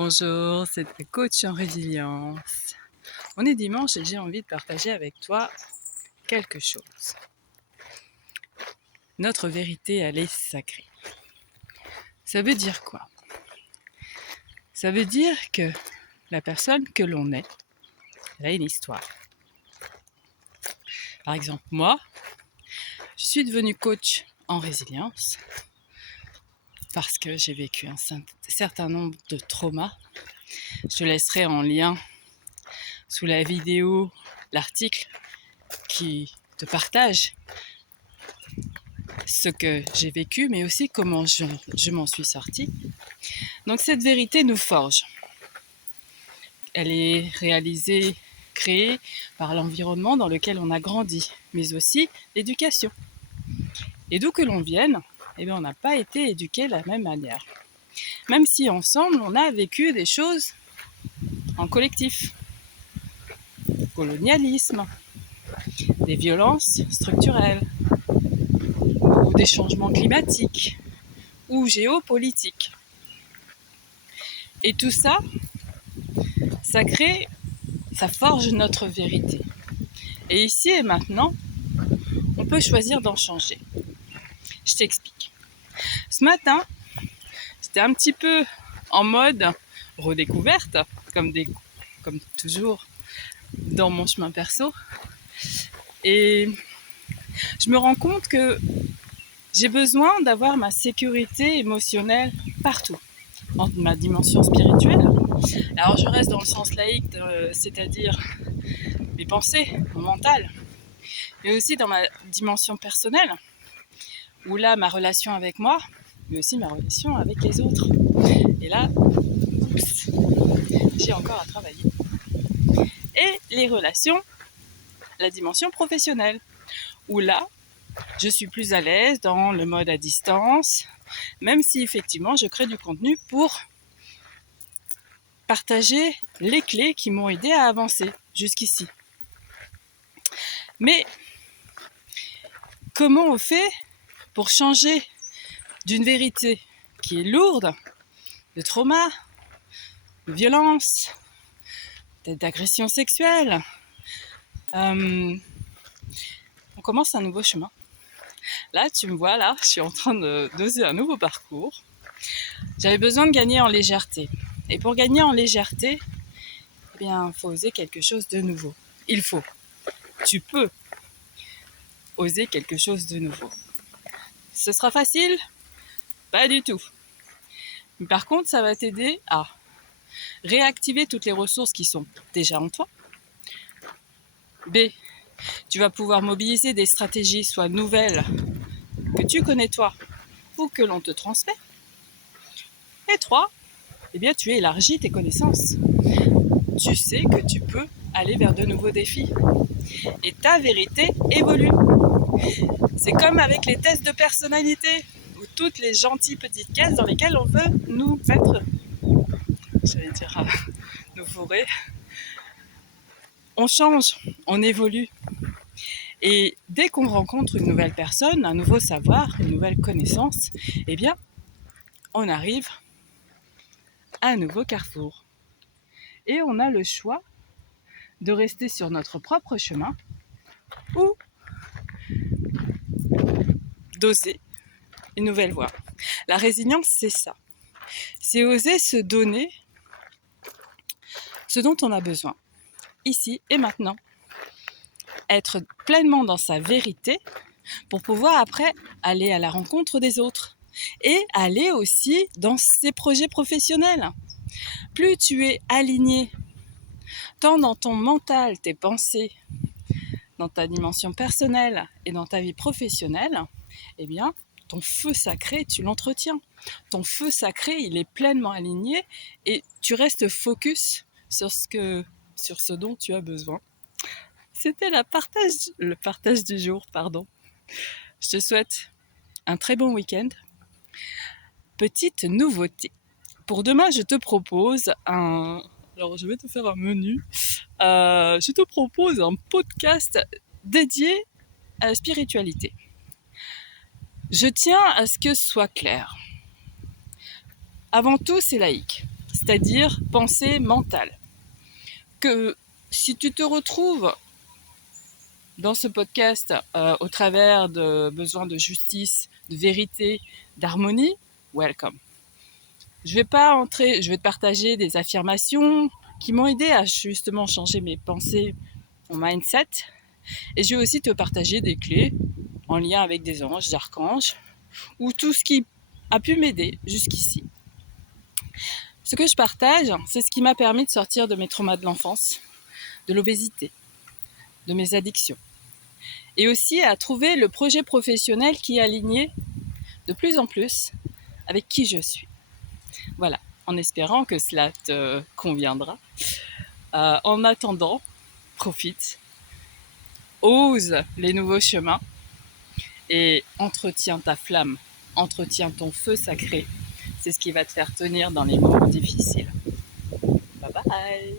Bonjour, c'est ta coach en résilience. On est dimanche et j'ai envie de partager avec toi quelque chose. Notre vérité, elle est sacrée. Ça veut dire quoi? Ça veut dire que la personne que l'on est, elle a une histoire. Par exemple, moi, je suis devenue coach en résilience parce que j'ai vécu un certain nombre de traumas. Je te laisserai en lien sous la vidéo l'article qui te partage ce que j'ai vécu, mais aussi comment je m'en suis sortie. Donc cette vérité nous forge. Elle est réalisée, créée par l'environnement dans lequel on a grandi, mais aussi l'éducation. Et d'où que l'on vienne, on n'a pas été éduqués de la même manière. Même si ensemble, on a vécu des choses en collectif. Colonialisme, des violences structurelles, ou des changements climatiques, ou géopolitiques. Et tout ça, ça forge notre vérité. Et ici et maintenant, on peut choisir d'en changer. Je t'explique. Ce matin, j'étais un petit peu en mode redécouverte, comme toujours dans mon chemin perso. Et je me rends compte que j'ai besoin d'avoir ma sécurité émotionnelle partout, dans ma dimension spirituelle. Alors je reste dans le sens laïque, c'est-à-dire mes pensées, mon mental, mais aussi dans ma dimension personnelle, où là, ma relation avec moi, mais aussi ma relation avec les autres. Et là, j'ai encore à travailler. Et les relations, la dimension professionnelle, où là, je suis plus à l'aise dans le mode à distance, même si effectivement, je crée du contenu pour partager les clés qui m'ont aidé à avancer jusqu'ici. Mais comment on fait pour changer d'une vérité qui est lourde, de trauma, de violence, d'agression sexuelle? On commence un nouveau chemin. Là, tu me vois, là, je suis en train d'oser un nouveau parcours. J'avais besoin de gagner en légèreté. Et pour gagner en légèreté, il faut oser quelque chose de nouveau. Tu peux oser quelque chose de nouveau. Ce sera facile? Pas du tout. Mais par contre, ça va t'aider à réactiver toutes les ressources qui sont déjà en toi. B, tu vas pouvoir mobiliser des stratégies, soit nouvelles, que tu connais toi, ou que l'on te transmet. Et 3, tu élargis tes connaissances. Tu sais que tu peux aller vers de nouveaux défis. Et ta vérité évolue. C'est comme avec les tests de personnalité, ou toutes les gentilles petites cases dans lesquelles on veut nous mettre, nous fourrer. On change, on évolue. Et dès qu'on rencontre une nouvelle personne, un nouveau savoir, une nouvelle connaissance, on arrive à un nouveau carrefour. Et on a le choix de rester sur notre propre chemin ou d'oser une nouvelle voie. La résilience, c'est ça. C'est oser se donner ce dont on a besoin, ici et maintenant. Être pleinement dans sa vérité pour pouvoir après aller à la rencontre des autres et aller aussi dans ses projets professionnels. Plus tu es aligné, tant dans ton mental, tes pensées, dans ta dimension personnelle et dans ta vie professionnelle, ton feu sacré, tu l'entretiens. Ton feu sacré, il est pleinement aligné et tu restes focus sur ce dont tu as besoin. C'était le partage du jour, pardon. Je te souhaite un très bon week-end. Petite nouveauté. Pour demain, je te propose Alors, je vais te faire un menu. Je te propose un podcast dédié à la spiritualité. Je tiens à ce que ce soit clair. Avant tout, c'est laïque. c'est-à-dire pensée mentale. Que si tu te retrouves dans ce podcast au travers de besoins de justice, de vérité, d'harmonie, welcome. Je vais te partager des affirmations qui m'ont aidé à justement changer mes pensées, mon mindset. Et je vais aussi te partager des clés en lien avec des anges, des archanges, ou tout ce qui a pu m'aider jusqu'ici. Ce que je partage, c'est ce qui m'a permis de sortir de mes traumas de l'enfance, de l'obésité, de mes addictions. Et aussi à trouver le projet professionnel qui est aligné de plus en plus avec qui je suis. Voilà, en espérant que cela te conviendra. En attendant, profite, ose les nouveaux chemins et entretiens ta flamme, entretiens ton feu sacré. C'est ce qui va te faire tenir dans les moments difficiles. Bye bye!